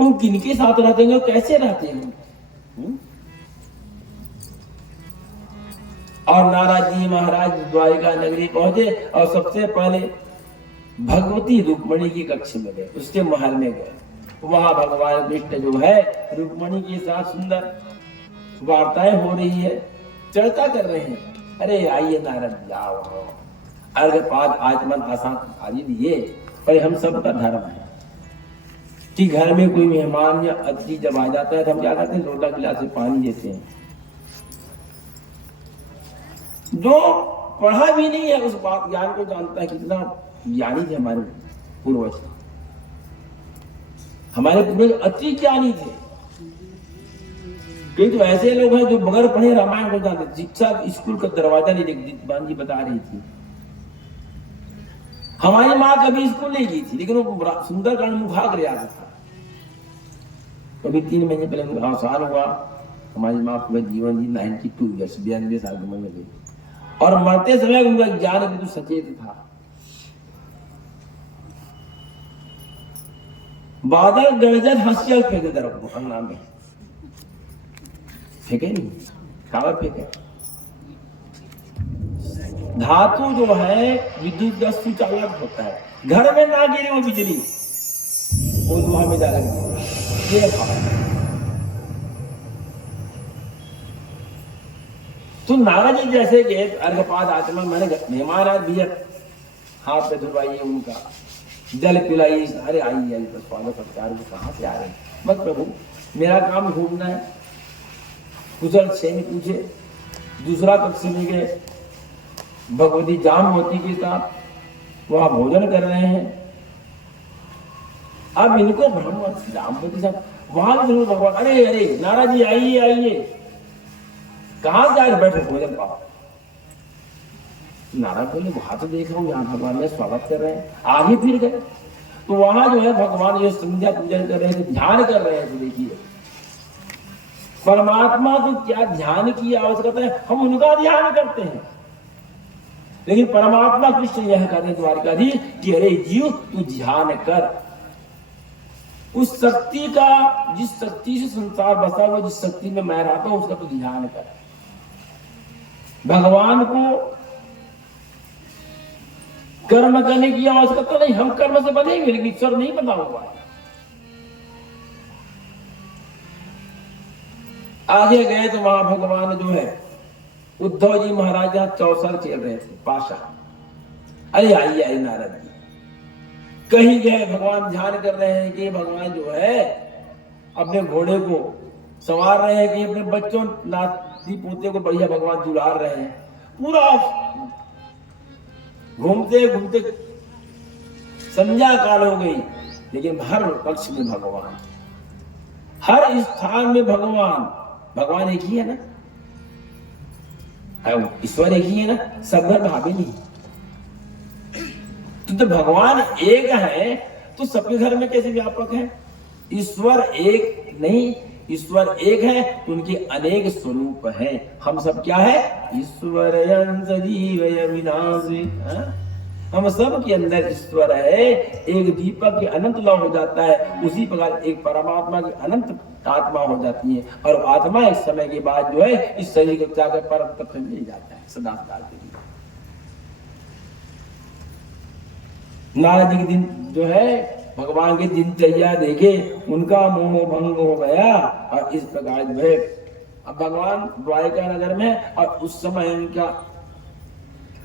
वो किनके साथ रहते हैं, कैसे रहते हैं। और नारद जी महाराज द्वारिका नगरी पहुंचे और सबसे पहले भगवती रुक्मणी की कक्ष में गए, उसके महल में गए। वहां भगवान कृष्ण जो है रुक्मणी के साथ सुंदर वार्ताएं हो रही है, चर्चा कर रहे हैं। अरे आइए नारद जी आओ, अर्घपाद आचमन आसान आदि दिए, पर हम सब का धर्म है कि घर में कोई मेहमान या अतिथि जब आ जाता है तो हम क्या करते हैं, लोटा गिलास से पानी देते हैं। जो पढ़ा भी नहीं है उस बात ज्ञान को जानता है, कितना ज्ञानी थे हमारे पूर्वज। हमारे पूर्वज अति ज्ञानी थे। कई तो ऐसे लोग हैं जो बगैर पढ़े रामायण को जानते। शिक्षा स्कूल का दरवाजा नहीं देखती, बान जी बता रही थी। हमारी माँ कभी स्कूल नहीं गई थी, लेकिन वो सुंदरकांड मुखाग्र याद था। कभी 3 महीने पहले उनका अवसान हुआ। हमारी माँ पूरा जीवन जी 92 ईयर्स 92 साल की उम्र में गई, और मरते समय उनका ज्ञान बिल्कुल सचेत था। बादल गरजन हंसियल फेंके तरफ को अंगना में, फेंके नहीं, कावर फेंके। धातु जो है विद्युत का सुचालक होता है, घर में ना गिरे वो बिजली, वो लोहा में जा लगी। ये तो नारद जी जैसे कि अर्घपाद आचमन, मैंने मेहमान आज भैया हाथ पे धुलवाइए, उनका जल पिलाइए। अरे आइए आइए, बस स्वागत सत्कार, कहाँ से आ रहे हैं? बस प्रभु मेरा काम घूमना है। कुशल क्षेम पूछे। दूसरा कक्ष में गए, भगवती जामवती के साथ वहां भोजन कर रहे हैं। अब इनको ब्रह्म जामवती साहब वहां भी भगवान, अरे अरे नारद जी आइए आइए, कहां से आज बैठे भोजन पाओ। नारद बोले वहां तो देख रहा हूँ यहाँ भगवान ने स्वागत कर रहे हैं। आगे फिर गए तो वहां जो है भगवान ये संध्या पूजन कर रहे थे, ध्यान कर रहे थे। देखिए परमात्मा को क्या ध्यान की आवश्यकता है, हम उनका ध्यान करते हैं। लेकिन परमात्मा कृष्ण यह कहते द्वारिकाधीश कि अरे जीव तू ध्यान कर उस शक्ति का, जिस शक्ति से संसार बसा हुआ, जिस शक्ति में मैं रहता हूं, उसका तू ध्यान कर। भगवान को कर्म करने की आवश्यकता नहीं, हम कर्म से बनेंगे, लेकिन ईश्वर नहीं बना हुआ है। आगे गए तो वहां भगवान जो है उद्धव जी महाराज यहाँ चौसर खेल रहे थे, पाशा। अरे आइए आइए नारद जी, कहीं गए भगवान ध्यान कर रहे हैं कि भगवान जो है अपने घोड़े को संवार रहे हैं, कि अपने बच्चों नाती पोते को बढ़िया भगवान दुलार रहे हैं। पूरा घूमते घूमते संध्या काल हो गई, लेकिन हर पक्ष में भगवान, हर स्थान में भगवान। भगवान एक ही है ना, ईश्वर एक ही है ना, सब घर भाभी नहीं। तो भगवान एक है तो सबके घर में कैसे व्यापक है? ईश्वर एक नहीं, ईश्वर एक है तो उनके अनेक स्वरूप हैं। हम सब क्या है? ईश्वर अंश जीव अविनाशी। हम सब के अंदर ईश्वर है। एक दीपक के अनंत लौ हो जाता है, उसी प्रकार एक परमात्मा की अनंत आत्मा हो जाती है, और आत्मा एक समय के बाद जो है इस शरीर को जाकर परम तत्व में मिल जाता है सदा काल के लिए। नारद जी के दिन जो है भगवान के दिनचर्या देखे, उनका मोह भंग हो गया, और इस प्रकार जो है अब भगवान द्वारिका नगर में, और उस समय उनका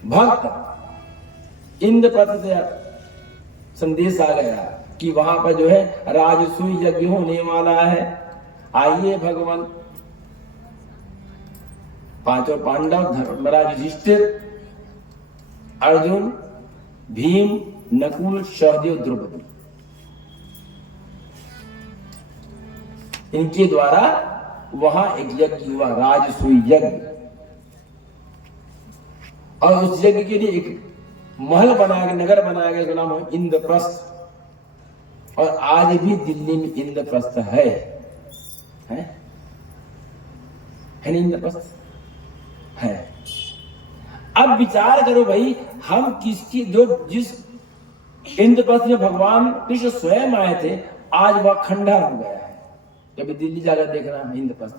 भक्त इंद्रप्रस्थ से संदेश आ गया कि वहां पर जो है राजसूय यज्ञ होने वाला है। आइए भगवान, पांचों पांडव धर्मराज युधिष्ठिर, अर्जुन, भीम, नकुल, सहदेव, द्रौपदी, इनके द्वारा वहां एक यज्ञ हुआ, राजसूय यज्ञ। और उस यज्ञ के लिए एक महल बनाया गया, नगर बनाया गया, नाम है इंद्रप्रस्थ। और आज भी दिल्ली में इंद्रप्रस्थ है नहीं इंद्रप्रस्थ है। अब विचार करो भाई, हम किसकी जो जिस इंद्रप्रस्थ में भगवान कृष्ण स्वयं आए थे, आज वह खंडहर हो गया है। कभी दिल्ली जाकर देखना इंद्रप्रस्थ,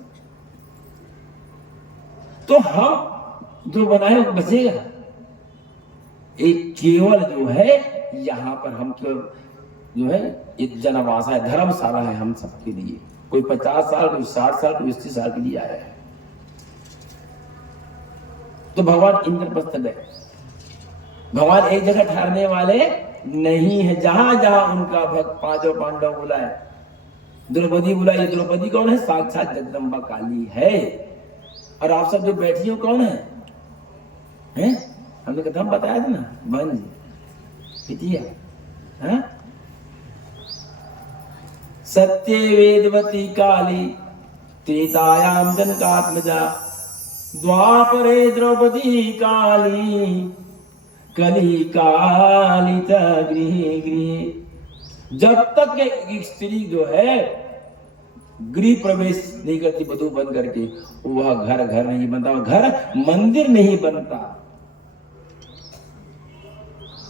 तो हम जो बनाए वो बचेगा। एक केवल जो है यहाँ पर हम केवल जो है एक जनवासा है, धर्मशाला है हम सबके लिए। कोई 50 साल, कोई 60 साल, कोई 80 साल के लिए आया है। तो भगवान इंद्रप्रस्थ गए। भगवान एक जगह ठहरने वाले नहीं है। जहां जहां उनका भक्त पांचों पांडव बुलाए, द्रौपदी बुलाई। द्रौपदी कौन है? साक्षात जगदम्बा काली है। और आप सब जो बैठी हो कौन है? हैं? हमने कथा में बताया था ना, बहन जी बिटिया। हाँ? सत्य वेदवती काली त्रेतायाम जनकात्मजा, द्वापरे द्रौपदी काली कली काली गृह गृह। जब तक एक स्त्री जो है गृह प्रवेश नहीं करती वधू बन करके, वह घर घर नहीं बनता, घर मंदिर नहीं बनता।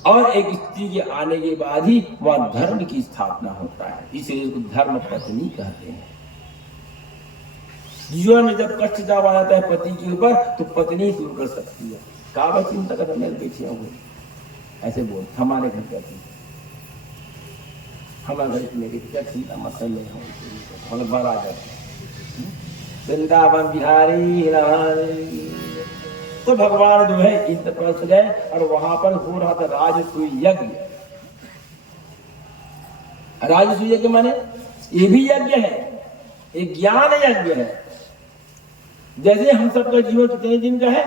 और एक स्त्री के आने के बाद ही वह धर्म की स्थापना होता है। इसलिए उसको धर्म पत्नी कहते हैं। जीवन में जब कष्ट जब आ जाता है पति के ऊपर, तो पत्नी दूर कर सकती है। काबा चिंता कर मेरे पीछे होंगे ऐसे बोल, हमारे घर कहती है, हमारे घर मेरी चिंता मसले होंगे बार आ जाते हैं। वृंदावन बिहारी रानी। तो भगवान जो है इंद्रप्रस्थ गए और वहां पर हो रहा था राजसूय यज्ञ। राजसूय यज्ञ माने ये भी यज्ञ है, एक ज्ञान यज्ञ है। जैसे हम सबका जीवन कितने दिन का है?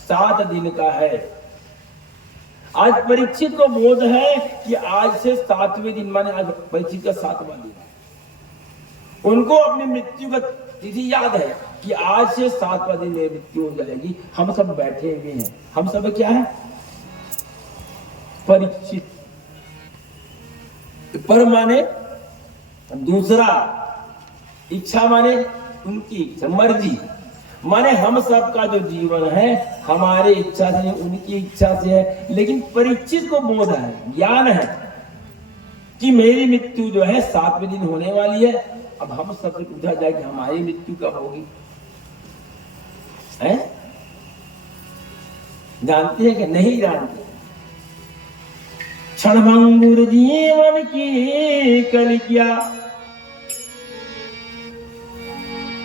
7 दिन का है। आज परीक्षित को बोध है कि आज से 7वें दिन, माने आज परीक्षित का 7वां दिन है। उनको अपनी मृत्यु का तिथि याद है कि आज से 7वां दिन में मृत्यु हो जाएगी। हम सब बैठे हुए हैं। हम सब क्या है? परीक्षित। पर माने दूसरा, इच्छा माने उनकी इच्छा, मर्जी माने हम सबका जो जीवन है हमारे इच्छा से, उनकी इच्छा से है। लेकिन परीक्षित को बोध है, ज्ञान है कि मेरी मृत्यु जो है 7वें दिन होने वाली है। अब हम सबसे पूछा जाए कि हमारी मृत्यु कब होगी? हैं? जानते हैं कि नहीं जानते? क्षणभंगुर जीवन की कल क्या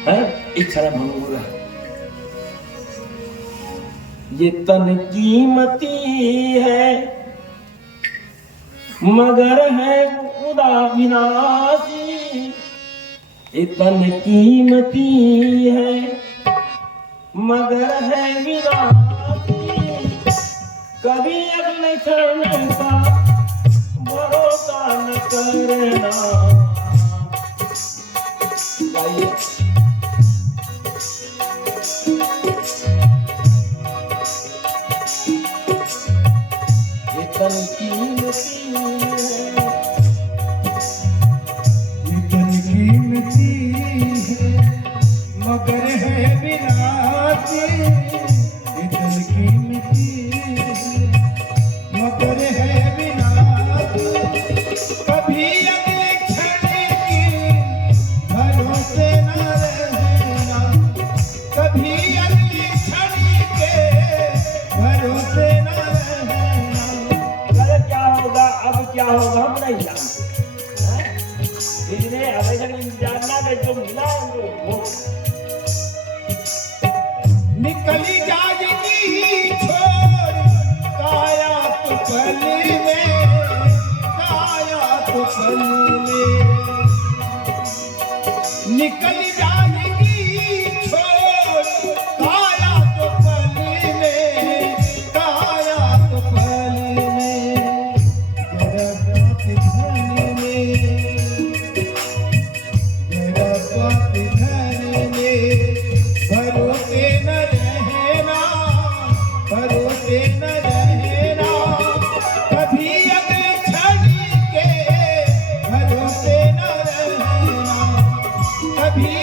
है? क्षण भंगुर है। ये तन कीमती है मगर है खुदा विनाशी। ये तन कीमती है मगर है विनाशी। कभी अगले क्षण का भरोसा न करना। मगर है विनाशी। इतन कीमती है मगर है विनाशी। कभी अगले क्षण की भरोसे न रहना। कभी अगले क्षण के भरोसे न रहना। कल क्या होगा, अब क्या होगा हम नहीं जानते। इसलिए हमें जानना है जो मिला वो निकली जाएगी छोड़ काया तो पल में। काया तो पल में निकल जाएगी छोड़ काया तो पल में। काया तो पल में जरा बात धन में। जरा बात धन में भरोसे न रहना। भरोसे न रहना। कभी अगले क्षण के भरोसे न रहना। कभी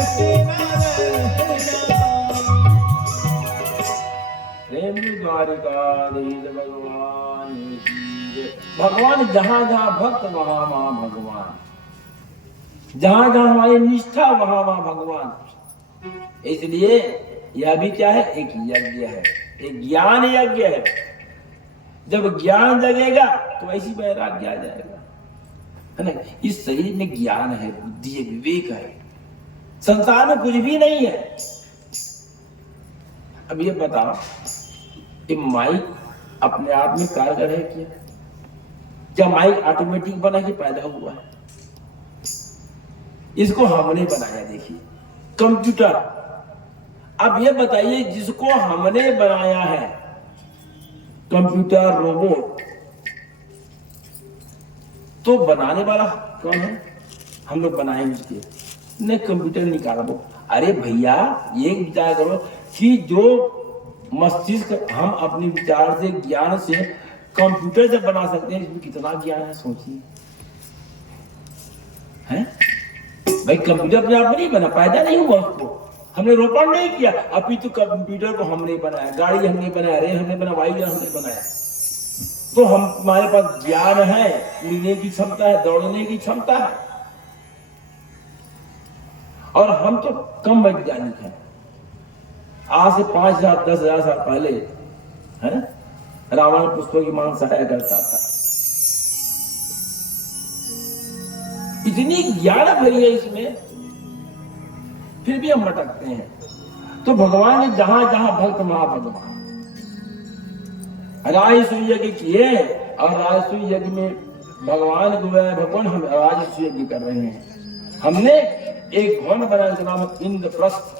भरोसे न रहना। प्रेम द्वारिकाधीश भगवान की जय। भगवान जहां जहां भक्त वहां वहां भगवान, जहां जहां हमारी निष्ठा वहां वहां भगवान। इसलिए यह भी क्या है, एक यज्ञ है, एक ज्ञान यज्ञ है। जब ज्ञान जगेगा तो ऐसी वैराग्य आ जाएगा, है ना। इस शरीर में ज्ञान है, बुद्धि है, विवेक है, संसार में कुछ भी नहीं है। अब ये बताओ कि माइक अपने आप में कारगर है क्या माइक ऑटोमेटिक बना के पैदा हुआ है? इसको हमने बनाया। देखिए कंप्यूटर, अब ये बताइए जिसको हमने बनाया है, कंप्यूटर रोबोट, तो बनाने वाला कौन है? हम लोग बनाए उसके, नहीं कंप्यूटर निकाला वो। अरे भैया ये विचार करो कि जो मस्तिष्क हम अपने विचार से, ज्ञान से कंप्यूटर जब बना सकते हैं, इसमें कितना ज्ञान है सोचिए, हैं? भाई कंप्यूटर अपने आप नहीं बना, पैदा नहीं हुआ, उसको हमने रोपण नहीं किया। अभी तो कंप्यूटर को हमने बनाया, गाड़ी हमने बनाया, रेल हमने बनाया, वायु हमने बनाया। तो हमारे पास ज्ञान है, उड़ने की क्षमता है, दौड़ने की क्षमता है, और हम तो कम वैज्ञानिक हैं। आज से 5,000 10,000 साल पहले, है ना, रावण पुष्पों की मांग सहाया करता था। इतनी ज्ञान भरी है इसमें, फिर भी हम भटकते हैं। तो भगवान ने जहां जहां भक्त वहां भगवान। राजसूय यज्ञ किए, और राजसूय यज्ञ में भगवान को भगवान हम राजसूय यज्ञ कर रहे हैं। हमने एक भवन बनाया, उसका नाम इंद्रप्रस्थ।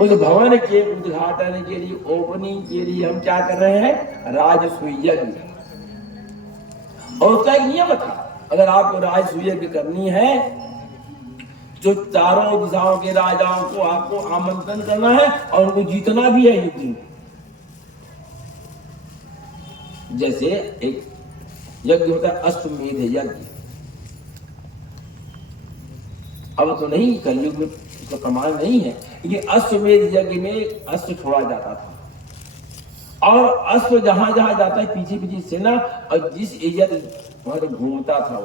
उस भवन के उद्घाटन के लिए, ओपनिंग के लिए हम क्या कर रहे हैं? राजसूय यज्ञ। और उसका एक नियम था, अगर आपको राजसूय यज्ञ करनी है, जो चारों दिशाओं के राजाओं को आपको आमंत्रण करना है और उनको जीतना भी है युद्ध में। जैसे एक यज्ञ होता है अश्वमेध यज्ञ, अब तो नहीं, कलयुग में उसका प्रमाण नहीं है, लेकिन अश्वमेध यज्ञ में अश्व छोड़ा जाता था, और अश्व जहां जहां जाता है पीछे पीछे सेना, और जिस एरिया वहां घूमता था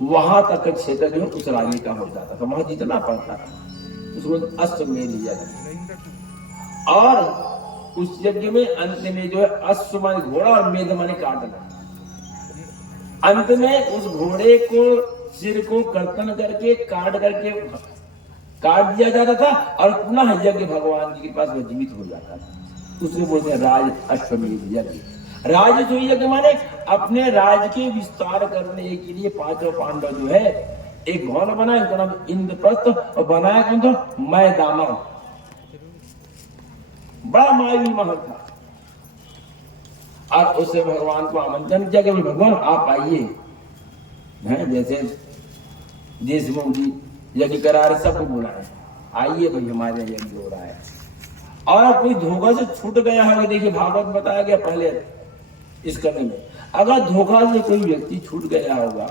वहां तक का क्षेत्र जो है उस राज्य का हो जाता था, वहां जीतना पड़ता था। उसको अश्वमेध यज्ञ। और उस यज्ञ में अंत में जो है अश्व माने घोड़ा और मेध माने काटना, अंत में उस घोड़े को सिर को कर्तन करके काट दिया जाता था, और पुनः यज्ञ भगवान जी के पास वह जीवित हो जाता था। उसको बोलते हैं राज अश्वमेध यज्ञ। राजसूय यज्ञ माने अपने राज के विस्तार करने के लिए पांचों पांडव जो है एक भवन बनाया, उसका नाम इंद्रप्रस्थ, और बनाया कौन था? मैदानव। बड़ा मायावी महल था, और उससे भगवान को आमंत्रण किया कि भगवान आप आइए, हैं जैसे देशमुख जी यज्ञ करा रहे, सबको बुलाए, आइए भाई हमारे यज्ञ हो रहा है। और कोई धोखा से छूट गया होगा, देखिए भागवत बताया गया पहले इस करने में, अगर धोखा से कोई व्यक्ति छूट गया होगा,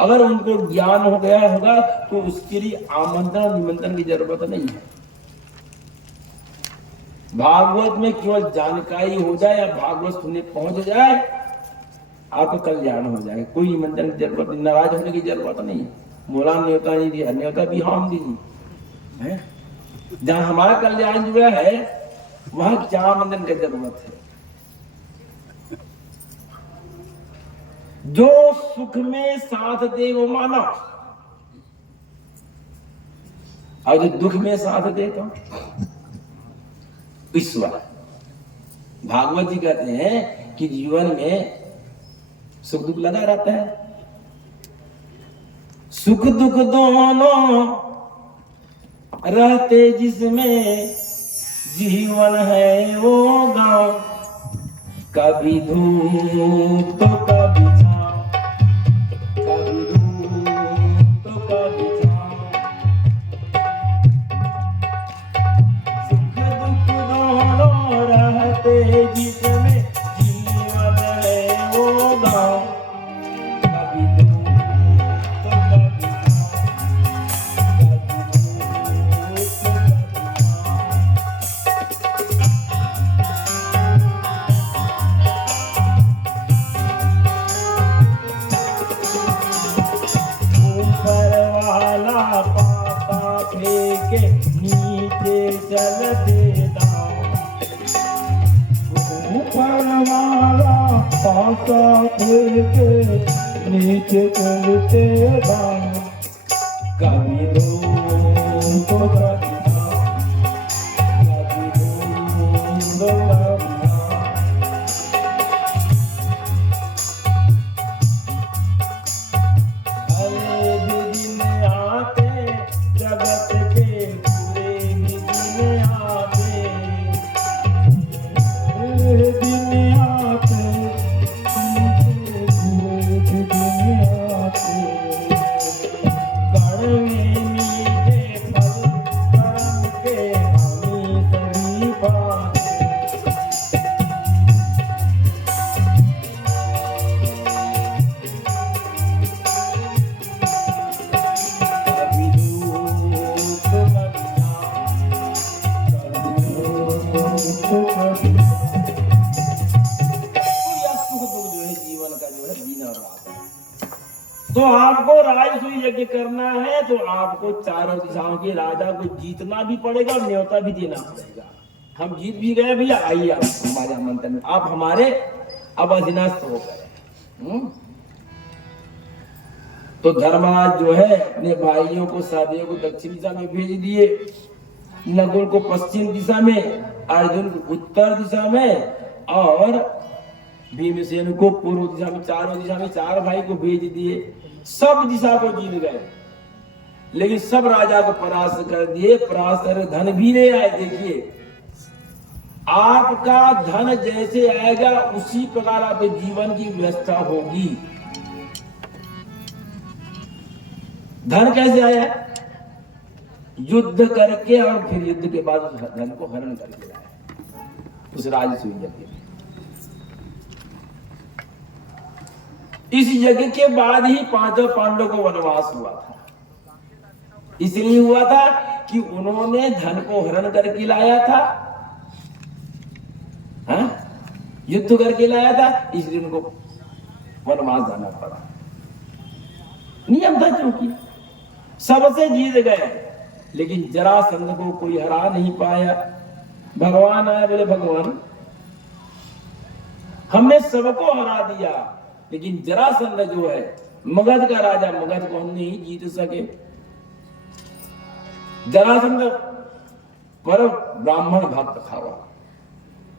अगर उनको ज्ञान हो गया होगा, तो उसके लिए आमंत्रण निमंत्रण की जरूरत नहीं है। भागवत में केवल जानकारी हो जाए या भागवत सुनने पहुंच जाए, आपका कल्याण हो जाएगा। कोई निमंत्रण की जरूरत नहीं, नाराज होने की जरूरत नहीं है। बोला न्योता नहीं दिया, न्योता भी हम दी है। जहां हमारा कल्याण जुड़ा है वहां क्या आमंत्रण की जरूरत है? जो सुख में साथ दे वो माना, और जो दुख में साथ दे तो ईश्वर। भागवत जी कहते हैं कि जीवन में सुख दुख लगा रहता है, सुख दुख दोनों रहते जिसमें जीवन है वो गांव, कभी धूप तो कभी छांव, कभी धूप तो कभी छांव, सुख दुख दोनों रहते जिसमें जीवन है वो गांव, कभी धूप तो कभी छांव। के नीचे चलते दाम। ऊपर वाला पासा फेंके नीचे चलते दाम। कभी धूम तो कभी धाम, कभी धूम तो कभी धाम। भले भी दिन आते जगत के, बुरे भी दिन आते। दिन आते बुरे दिन आते। कड़वे मीठे फल कर्म के हमें सभी पाते। कभी धूप कभी छाँव, कभी धूप कभी छाँव। तो यह सुख दुख जो है जीवन का जो है जीना रहा है। तो आपको राजसूय यज्ञ करना है तो आपको चारों दिशाओं के राजा को जीतना भी पड़ेगा और न्योता भी देना पड़ेगा। हम जीत भी गए भैया, आइए आप हमारे आमंत्रण में, आप हमारे अब अधीनस्थ हो गए। तो धर्मराज जो है अपने भाइयों को सहदेव को दक्षिण दिशा में भेज दिए, नकुल को पश्चिम दिशा में, अर्जुन को उत्तर दिशा में और भीमसेन को पूर्व दिशा में। चारों दिशा में चार भाई को भेज दिए। सब दिशा को जीत गए, लेकिन सब राजा को परास्त कर दिए। परास्त कर धन भी ले आए। देखिए, आपका धन जैसे आएगा उसी प्रकार आपके जीवन की व्यवस्था होगी। धन कैसे आया? युद्ध करके और फिर युद्ध के बाद उस धन को हरण करके लाया उस राजसूय यज्ञ में। इस यज्ञ के बाद ही पांचों पांडवों को वनवास हुआ था। इसलिए हुआ था कि उन्होंने धन को हरण करके लाया था, युद्ध करके लाया था, इसलिए उनको वनवास जाना पड़ा। नियम था, क्योंकि सबसे जीत गए, लेकिन जरासंध को कोई हरा नहीं पाया। भगवान आए, बोले भगवान हमने सबको हरा दिया, लेकिन जरासंध जो है मगध का राजा, मगध को हम नहीं जीत सके। जरासंध पर ब्राह्मण भक्त था। वह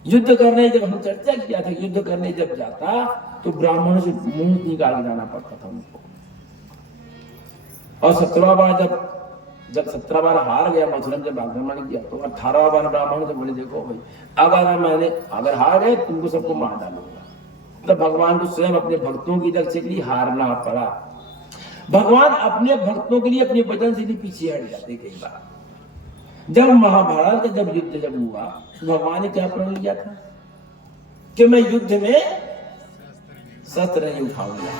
युद्ध करने जब हम चर्चा किया था, युद्ध करने जब जाता तो ब्राह्मणों से मुंह निकाल के जाना पड़ता था उनको। और 17वां बार जब 17 बार हार गया, मथुरा में जब आक्रमण किया तो 18वां बार ब्राह्मणों से बोले देखो भाई, अगर हार गए तुमको सबको मार डालूंगा। तो भगवान को स्वयं अपने भक्तों की रक्षा के लिए हारना पड़ा। भगवान अपने भक्तों के लिए अपने वचन से भी पीछे हट जाते कई बार। जब महाभारत का युद्ध हुआ तो भगवान ने क्या प्रण लिया था कि मैं युद्ध में शस्त्र नहीं उठाऊंगा।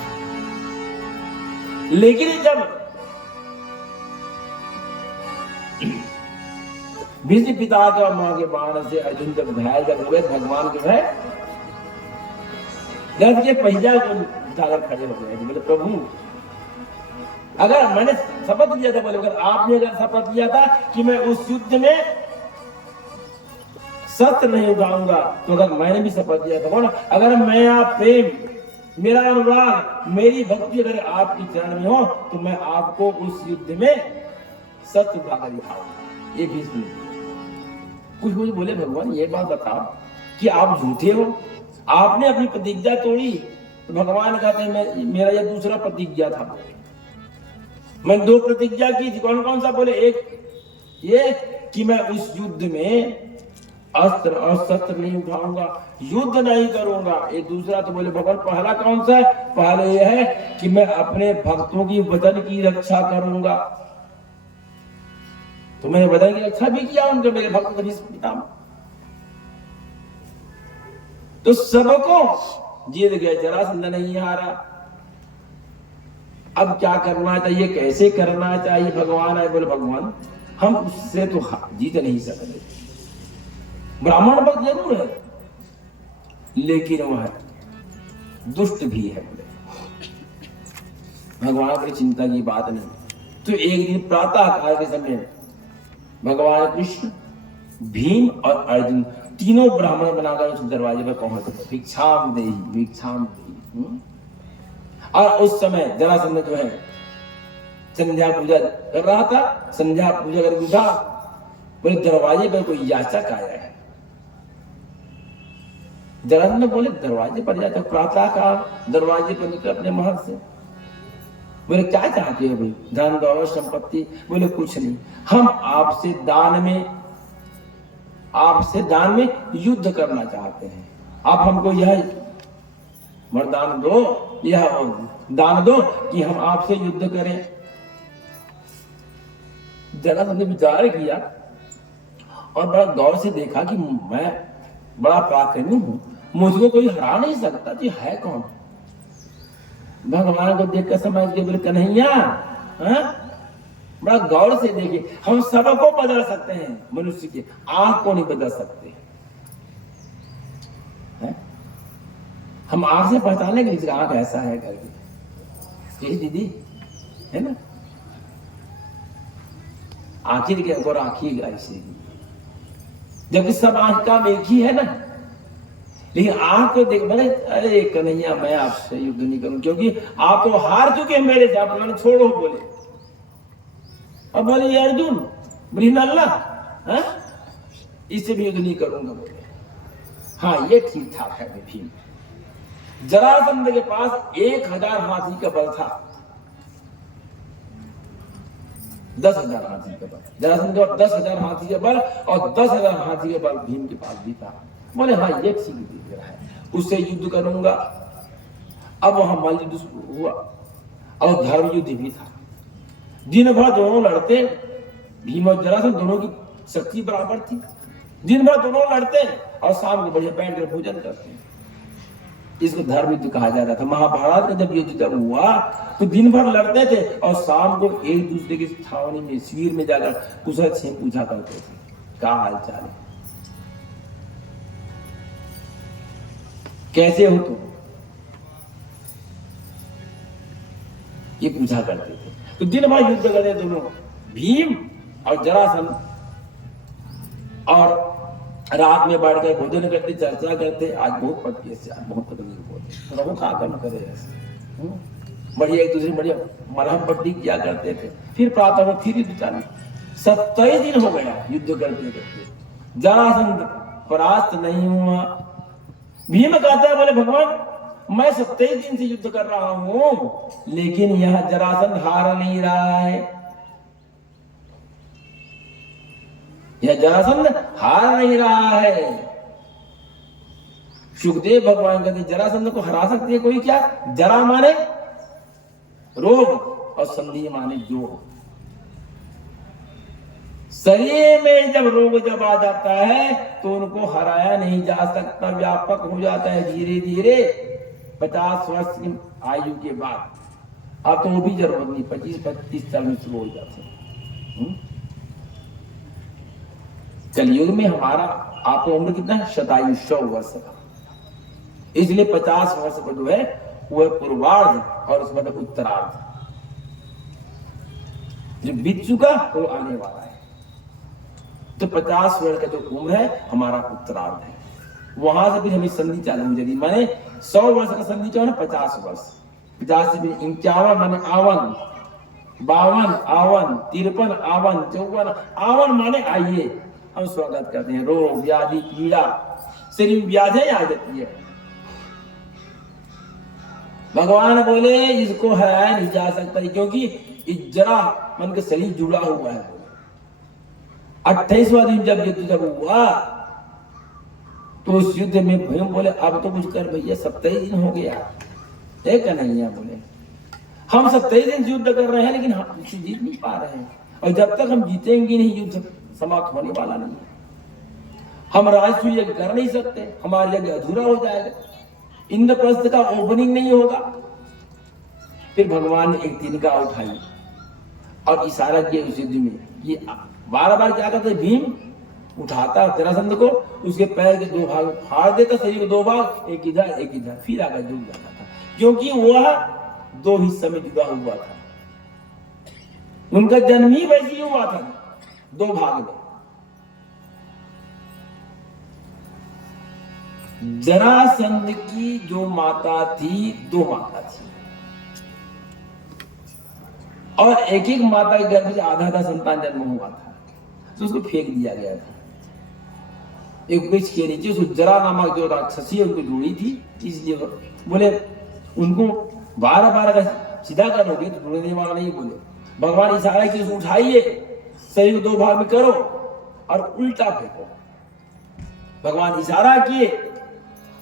लेकिन जब भीष्म पिता का मां के बाण से अर्जुन जब घायल जब हुए, भगवान जो है रथ के पहिया को उठाकर खड़े हो गए। बोले प्रभु, अगर मैंने शपथ लिया था, बोले अगर आपने शपथ लिया था कि मैं उस युद्ध में शस्त्र नहीं उठाऊंगा, तो अगर मैंने भी शपथ लिया था, अगर मैं आप प्रेम, मेरा अनुराग, मेरी भक्ति अगर आपकी चरण में हो तो मैं आपको उस युद्ध में शस्त्र उठाकर दिखाऊंगा। ये भीष्म कुछ बोले भगवान ये बात बताओ कि आप झूठे हो, आपने अपनी प्रतिज्ञा तोड़ी। तो भगवान कहते हैं मेरा ये दूसरा प्रतिज्ञा था, मैं 2 प्रतिज्ञा की थी। कौन कौन सा? बोले एक ये कि मैं उस युद्ध में अस्त्र और शस्त्र नहीं उठाऊंगा, युद्ध नहीं करूंगा। ये दूसरा तो बोले भगवान पहला कौन सा है? पहले यह है कि मैं अपने भक्तों की वचन की रक्षा करूंगा। तो मैंने वचन की रक्षा भी किया उनके, मेरे भक्त कभी पिता। तो सबको जीत गए, जरासंध नहीं हारा। अब क्या करना चाहिए, कैसे करना चाहिए? भगवान आए, बोले भगवान हम उससे तो जीत नहीं सकते। ब्राह्मण भक्त जरूर है, लेकिन वह दुष्ट भी है। बोले भगवान की चिंता की बात नहीं। तो एक दिन प्रातः काल के समय भगवान कृष्ण, भीम और अर्जुन तीनों ब्राह्मण बनाकर उस दरवाजे पर पहुंच गए। भिक्षाम देहि, भिक्षाम देहि। और उस समय जरासंध जो है संध्या पूजा कर रहा था। संध्या पूजा करके उठा, बोले दरवाजे पर कोई याचक आया है। जरासंध बोले दरवाजे पर याचक? प्रातः काल दरवाजे पर निकले अपने महल से। बोले क्या चाहते हो भाई? धन दौलत संपत्ति? बोले कुछ नहीं, हम आपसे दान में युद्ध करना चाहते हैं। आप हमको यह वरदान दो, यह दान दो कि हम आपसे युद्ध करें। जरासंध ने विचार किया और बड़ा गौर से देखा कि मैं बड़ा पराक्रमी हूं, मुझको कोई हरा नहीं सकता। जी है कौन? भगवान को देखकर समझ के बोले कन्हैया, बड़ा गौर से देखिए, हम सबको बदल सकते हैं, मनुष्य की आंख को नहीं बदल सकते हैं? हम आंख से पहचाने कि इसका आंख ऐसा है करके। ये दीदी है ना, आखिर के ऊपर आखिर ऐसे, जबकि सब आंख का एक ही है ना। लेकिन आंख को देख बोले अरे कन्हैया मैं आपसे युद्ध नहीं करूं, क्योंकि आप तो हार चुके हैं मेरे से, आप मैंने छोड़ो बोले। अब बोले ये अर्जुन ब्रिहनल्ला, इससे भी युद्ध नहीं करूंगा बोले। हाँ ये ठीक ठाक है भीम। जरासंध के पास 1000 हाथी का बल था, 10,000 हाथी का बल। जरासंध के पास 10,000 हाथी का बल और 10,000 हाथी का बल भीम के पास भी था। बोले हाँ ये ठीक दिख रहा है, उससे युद्ध करूंगा। अब वहां मल्ल युद्ध हुआ और धर्म युद्ध भी था। दिन भर दोनों लड़ते, भीम और जरासंध दोनों की शक्ति बराबर थी। दिन भर दोनों लड़ते और शाम को बढ़िया बैठ कर भोजन करते। इसको धर्म युद्ध कहा जाता था। महाभारत का जब युद्ध जब हुआ तो दिन भर लड़ते थे और शाम को एक दूसरे की छावनी में, शिविर में जाकर कुशल क्षेम पूछा करते थे, क्या हाल चाल है, कैसे हो तुम, ये पूछा करते थे। तो दिन भर युद्ध करते दोनों, भीम और जरासंध, और रात में बैठकर भोजन करते, चर्चा करते। आज बहुत पटके से, आज बहुत तकलीफ होती, रहो का कर्म करे ऐसे, बढ़िया एक दूसरे बढ़िया मलहम पट्टी किया करते थे। फिर प्रातः में फिर युद्ध चालू। 27 दिन हो गया युद्ध करते करते, जरासंध परास्त नहीं हुआ। भीम कहता है बोले भगवान मैं 27 दिन से युद्ध कर रहा हूं, लेकिन यह जरासंध हार नहीं रहा है, यह जरासंध हार नहीं रहा है। सुखदेव भगवान कहते जरासंध को हरा सकती है कोई क्या? जरा माने रोग और संधि माने जोग। शरीर में जब रोग जब आ जाता है तो उनको हराया नहीं जा सकता, व्यापक हो जाता है धीरे धीरे 50 वर्ष की आयु के बाद। अब तो वो भी जरूरत नहीं, 25-25 साल में शुरू हो जाते हैं। कलयुग में हमारा आपको उम्र कितना है? 100 वर्ष का, इसलिए 50 वर्ष का जो है वो है पूर्वार्ध और उसमें मतलब उत्तरार्ध। जो बीत चुका वो आने वाला है। तो 50 वर्ष का जो उम्र है हमारा उत्तरार्ध है, वहां से फिर हमें संधि चालू हो जाती। माने 100 वर्ष का संधि चालू, 50 वर्ष, 50 से 51 माने आवन, 52 आवन, 53 आवन, 54 आवन माने आइए हम स्वागत करते हैं। रोग व्याधि पीड़ा शरीर में व्याधियां आ जाती है। भगवान बोले इसको हराया नहीं जा सकता, क्योंकि इस जरा मन के शरीर जुड़ा हुआ है। 28वां दिन जब युद्ध जब हुआ तो उस युद्ध में भीम बोले अब तो कुछ कर भैया, 27 दिन हो गया। एक कन्हैया बोले हम 27 दिन युद्ध कर रहे हैं लेकिन हम जीत नहीं पा रहे हैं, और जब तक हम जीतेंगे नहीं युद्ध समाप्त होने वाला नहीं है। हम राजसूय यज्ञ कर नहीं सकते, हमारा यज्ञ अधूरा हो जाएगा, इंद्रप्रस्थ का ओपनिंग नहीं होगा। फिर भगवान ने एक तिनका उठाई और इशारा किया उस युद्ध में। ये बार बार क्या करते, भीम उठाता जरासंध को, उसके पैर के 2 भाग फाड़ देता, शरीर के 2 भाग, एक इधर एक इधर, फिर आकर जुड़ जाता था, क्योंकि वह 2 हिस्से में जुड़ा हुआ था। उनका जन्म ही वैसे ही हुआ था। दो भाग में। जरासंध की जो माता थी, दो माता थी, और एक एक माता के गर्भ से आधा आधा संतान जन्म हुआ था, तो उसको फेंक दिया गया था एक वृक्ष के नीचे। उसको जरा नामक जो राक्षसी उनको जोड़ी थी, इसलिए बोले उनको 12 सीधा करोगे तो जोड़ने वाला नहीं। बोले भगवान इशारा की उसको उठाइए, शरीर को दो भाग में करो और उल्टा फेंको। भगवान इशारा किए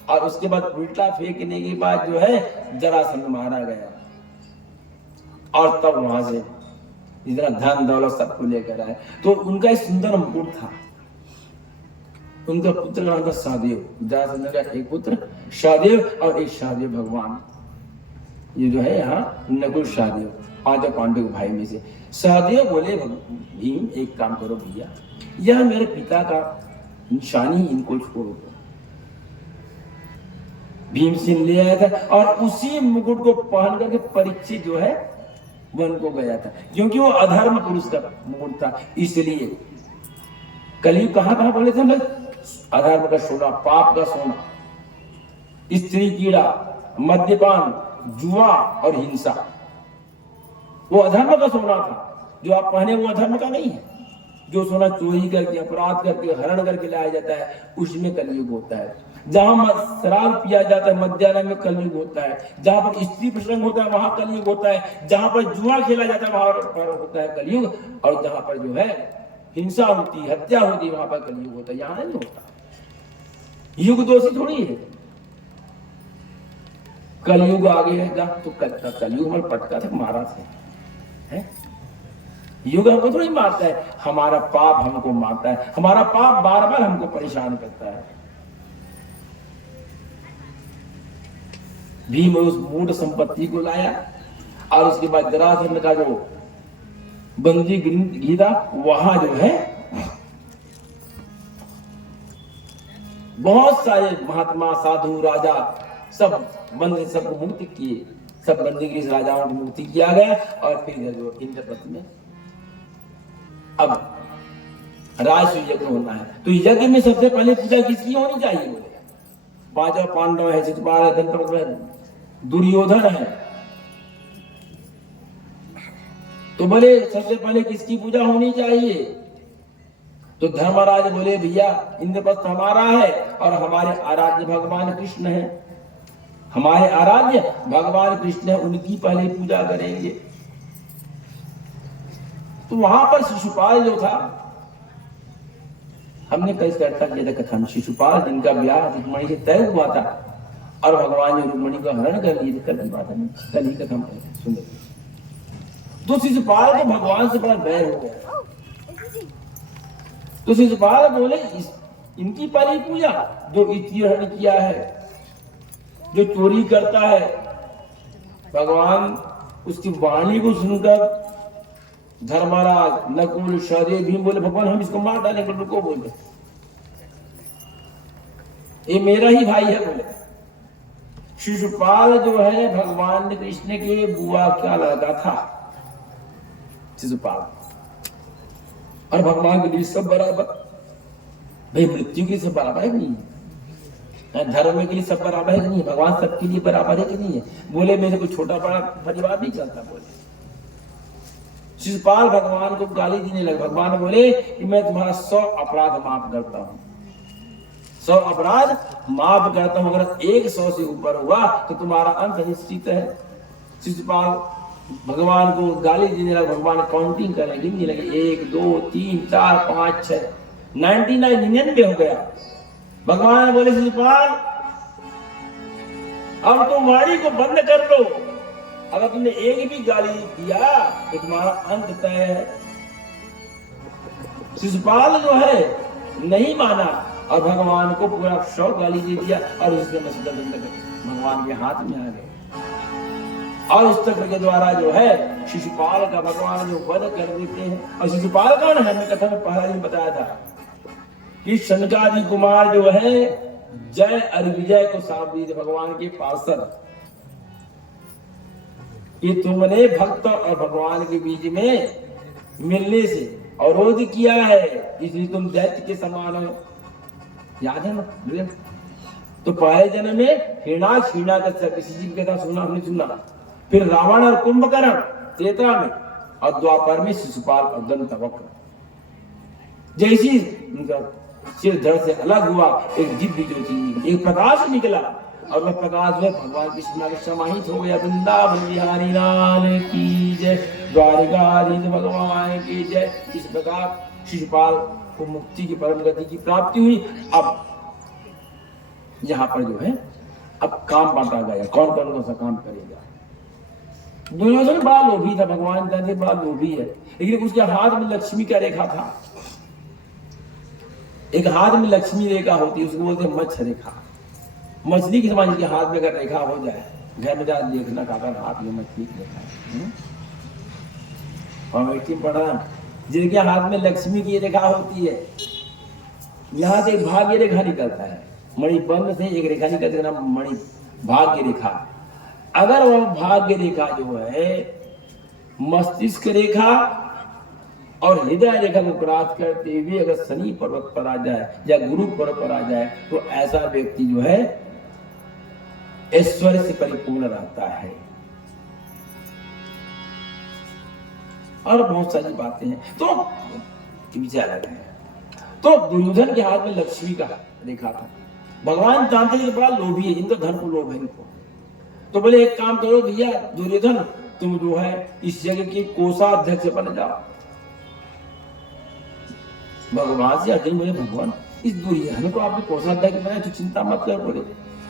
और उसके बाद उल्टा फेंकने के बाद जो है जरासंध मारा गया। और तब वहां से इतना धन दौलत सबको लेकर आए। तो उनका एक सुंदर मुकुट था। उनका पुत्र का नाम था सहदेव। जरासंध का एक पुत्र सहदेव और एक सहदेव भगवान, ये जो है यहाँ नकुल सहदेव, पांचों पांडव भाई में से। सहदेव बोले भीम एक काम करो भैया, यह मेरे पिता का निशानी, इनको छोड़ दो। भीमसेन ले आया था और उसी मुकुट को पहन करके परीक्षित जो है वन को गया था, क्योंकि वो अधर्म पुरुष का मुकुट था। इसलिए कलयुग कहां बोले थे हम लोग, अधर्म का सोना, पाप का सोना, स्त्री कीड़ा, मद्यपान, जुआ और हिंसा, वो अधर्म का सोना था। जो आप पहने वो अधर्म का नहीं है। जो सोना चोरी करके, अपराध करके, हरण करके लाया जाता है, उसमें कलयुग होता है। जहां शराब पिया जाता है, मद्यालय में कलयुग होता है। जहां पर स्त्री प्रसंग होता है वहां कलयुग होता है। जहां पर जुआ खेला जाता है वहां पर होता है कलयुग। और जहां पर जो है हिंसा होती, हत्या होती, वहां पर कलयुग होता है, यहाँ नहीं होता। युग दोषी थोड़ी है। कलयुग आगे है तो कलयुग हमारे पटका तक मारा थे। युग हमको थोड़ी मारता है, हमारा पाप हमको मारता है। हमारा पाप बार बार हमको परेशान करता है। भीम उस मूढ़ संपत्ति को लाया और उसके बाद जरासंध का जो बंदी गृह था, वहां जो है बहुत सारे महात्मा, साधु, राजा सब बंदी, सबको मुक्ति किए। सब बंदी गृह राजाओं को मुक्ति किया गया। और फिर जो इंद्रप्रस्थ में अब राजसूय यज्ञ होना है, तो यज्ञ में सबसे पहले पूजा किसकी होनी चाहिए? बोले पांचों पांडव है, शिशुपाल है, दंतवक्र है, दुर्योधन है। तो बोले सबसे पहले किसकी पूजा होनी चाहिए? तो धर्मराज बोले भैया इंद्रप्रस्थ हमारा है और हमारे आराध्य भगवान कृष्ण है। हमारे आराध्य भगवान कृष्ण है, उनकी पहले पूजा करेंगे। तो वहां पर शिशुपाल जो था, हमने कई चर्चा किया था कथा में, शिशुपाल जिनका ब्याह रुक्मणी से तय हुआ था और भगवान ने रुक्मणी को हरण कर लिए थे। कल की बात है, कल ही कथा सुंदर। तो शिशुपाल को भगवान से बड़ा बैर हो गया। तो शिशुपाल बोले इनकी पहली पूजा, जो इतिहरण किया है, जो चोरी करता है, भगवान उसकी वाणी को सुनकर धर्मराज, नकुल, सहदेव, भीम बोले भगवान हम इसको मार डालेंगे। रुको बोले ये मेरा ही भाई है। बोले शिशुपाल जो है भगवान कृष्ण के बुआ का लड़का था शिशुपाल। और भगवान के लिए सब बराबर, भाई मृत्यु के लिए सब बराबर है कि नहीं? धर्म के लिए सब बराबर है कि नहीं? भगवान सबके लिए बराबर है कि नहीं है? बोले मेरे को छोटा बड़ा परिवार नहीं चलता। बोले शिशुपाल भगवान को गाली देने लगे। भगवान बोले कि मैं तुम्हारा 100 अपराध माफ करता हूँ, 100 अपराध माफ करता हूँ। अगर 100 से ऊपर हुआ तो तुम्हारा अंत निश्चित है। शिशुपाल भगवान को गाली देने लगे। भगवान काउंटिंग करने गिनने लगे, 1 2 3 4 5 6 99 हो गया। भगवान बोले शिशुपाल अब तुम वाणी को बंद कर लो। अगर तुमने एक भी गाली दिया तो तुम्हारा अंत तय है। शिशुपाल जो है नहीं माना और भगवान को पूरा 100 गाली दे दिया और उसके मसूदा भगवान के हाथ में आ गए। और उस चक्र के द्वारा जो है शिशुपाल का भगवान जो वध कर देते हैं। और शिशुपाल कौन है? मैं कथा में पहले ही बताया था कि शनकादि कुमार जो है जय और विजय को साथ दिए भगवान के पार्षद कि तुमने भक्त और भगवान के बीच में मिलने से अवरोध किया है, इसलिए तुम दैत्य के समान हो। याद है ना? तो पहले जन्म में हिरण्याकश्यप किसी जीव के साथ सुना, हमने सुना। फिर रावण और कुंभकर्ण त्रेता में, और द्वापर में शिशुपाल और दंतवक्र। जैसी उनका सिर धड़ से अलग हुआ, एक दिव्य ज्योति, एक प्रकाश निकला, और वह प्रकाश में भगवान कृष्ण में समाहित हो गया। वृंदावन बिहारी लाल की जय, द्वारिकाधीश भगवान की जय। इस प्रकार शिशुपाल को मुक्ति की परम गति की प्राप्ति हुई। अब यहाँ पर जो है, अब काम बांटा गया, कौन कौन सा काम करेगा। दुर्योधन बड़ा लोभी था, भगवान जानते बड़ा लोभी है, लेकिन उसके हाथ में लक्ष्मी का रेखा था। एक हाथ में लक्ष्मी रेखा होती है, उसको बोलते हैं मत्स्य रेखा। मछली की समान के हाथ में अगर रेखा हो जाए, घर में जा देखना काका हाथ में मछली की रेखा है। और पढ़ा जिनके हाथ में लक्ष्मी की रेखा होती है, यहाँ से भाग्य रेखा निकलता है, मणिबंध से एक रेखा निकलती है, नाम मणि भाग्य रेखा। अगर वह भाग्य रेखा जो है मस्तिष्क रेखा और हृदय रेखा को क्रॉस करते हुए अगर शनि पर्वत पर आ जाए या गुरु पर्वत पर आ जाए, तो ऐसा व्यक्ति जो है ऐश्वर्य से परिपूर्ण रहता है। और बहुत सारी बातें हैं, तो विचार है। तो दुर्योधन के हाथ में लक्ष्मी का रेखा था। भगवान जानते थे बड़ा लोभी है, इनको धन को लोभ है इनको। तो बोले एक काम करो भैया दुर्योधन, तुम जो है इस जगह के कोषाध्यक्ष बन जाओ। भगवान से अर्जुन बोले भगवान इस दुर्योधन को आपने कोषाध्यक्ष बनाया तो चिंता मत कर। बोले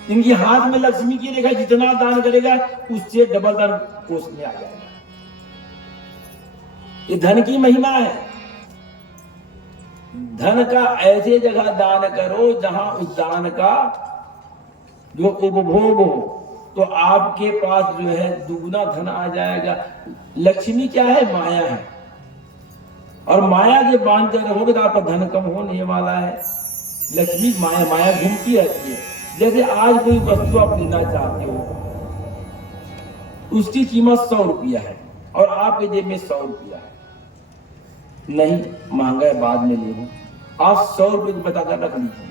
इनके हाथ में लक्ष्मी की रेखा, जितना दान करेगा उससे डबल दान कोष में आ जाएगा। ये धन की महिमा है। धन का ऐसे जगह दान करो जहां उस दान का जो उपभोग हो, तो आपके पास जो है दुगना धन आ जाएगा। लक्ष्मी क्या है? माया है, और माया के बांध कर रहोगे तो आपका धन कम होने वाला है। लक्ष्मी माया, माया घूमती रहती है। जैसे आज कोई वस्तु आप लेना चाहते हो, उसकी कीमत 100 रुपया है और आपके जेब में 100 रुपया है। नहीं, महंगा है, बाद में ले लो। आप 100 रुपये को बताकर रख लीजिए,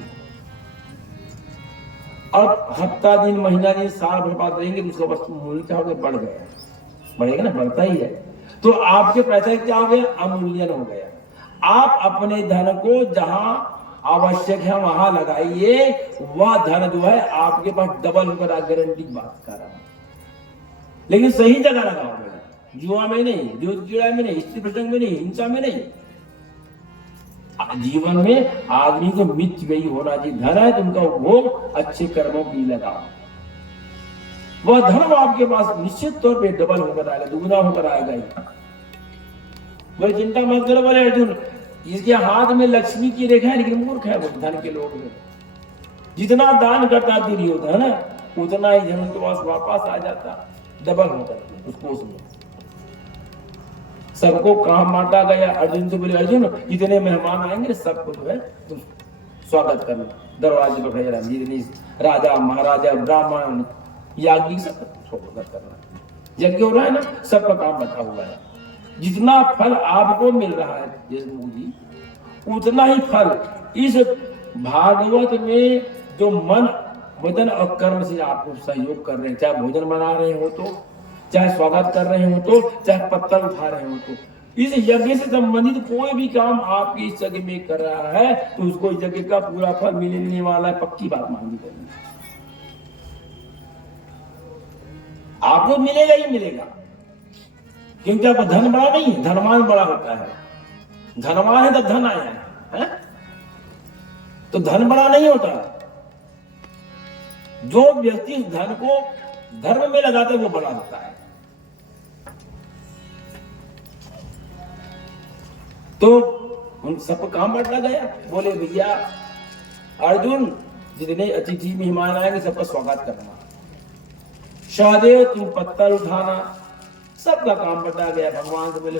और हफ्ता दिन, महीना दिन, साल भर बाद रहेंगे तो उसका वस्तु मूल्य क्या हो गया? बढ़ गया। बढ़ेगा ना, बढ़ता ही है। तो आपके पैसे क्या हो गया? अमूल्यन हो गया। आप अपने धन को जहां आवश्यक है वहां लगाइए, वह धन जो है आपके पास डबल होकर आ, गारंटी बात कर रहा हूं। लेकिन सही जगह लगाओगे, जुआ में नहीं, जोत में नहीं, स्त्री प्रसंग में नहीं, हिंसा में नहीं। जीवन में आदमी को मित्र वही होना चाहिए। धन है तो उनका उपभोग अच्छे कर्मों की लगाओ, वह धन आपके पास निश्चित तौर पे डबल होकर आएगा, दुगुना होकर आएगा। बोले चिंता मत करो। बोले अर्जुन इसके हाथ में लक्ष्मी की रेखा है, लेकिन मूर्ख है वो धन के लोग में। जितना दान करता दुर्योधन है उतना ही धन उनके पास वापस आ जाता, डबल होकर उसको उसमें। सबको काम बांटा गया। अर्जुन से बोले अर्जुन जितने मेहमान आएंगे सबको जो है तुम स्वागत करना, दरवाजे पर खड़े रहना। जितनी राजा महाराजा ब्राह्मण याज्ञिक सब स्वागत करना। यज्ञ हो रहा है ना, सबका काम बटा हुआ है। जितना फल आपको मिल रहा है जी, उतना ही फल इस भागवत में जो मन वचन और कर्म से आपको सहयोग कर रहे हैं, चाहे भोजन बना रहे हो तो, चाहे स्वागत कर रहे हो तो, चाहे पत्थर उठा रहे हो तो, इस यज्ञ से संबंधित कोई भी काम आपके इस यज्ञ में कर रहा है तो उसको इस यज्ञ का पूरा फल मिलने वाला है। पक्की बात मान ली करनी, आपको मिलेगा ही मिलेगा। क्योंकि आपका धन बड़ा नहीं है, धनवान बड़ा होता है। धनवान है तो धन आया है, तो धन बड़ा नहीं होता। जो व्यक्ति धन को धर्म में लगाता है वो बड़ा होता है। तो उन सब काम बांटा गया। बोले भैया अर्जुन जितने अतिथि मेहमान आएंगे सबका स्वागत करना, सहदेव तुम पत्थर उठाना, सबका काम बता गया। भगवान से बोले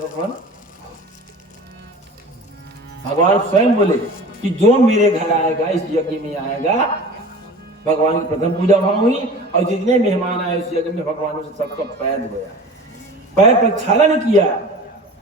भगवान स्वयं बोले कि जो मेरे घर आएगा, इस यज्ञ में आएगा, भगवान की प्रथम पूजा वहां हुई, और जितने मेहमान आए उस यज्ञ में भगवान से सबका पैर धोया, पैर प्रक्षालन किया,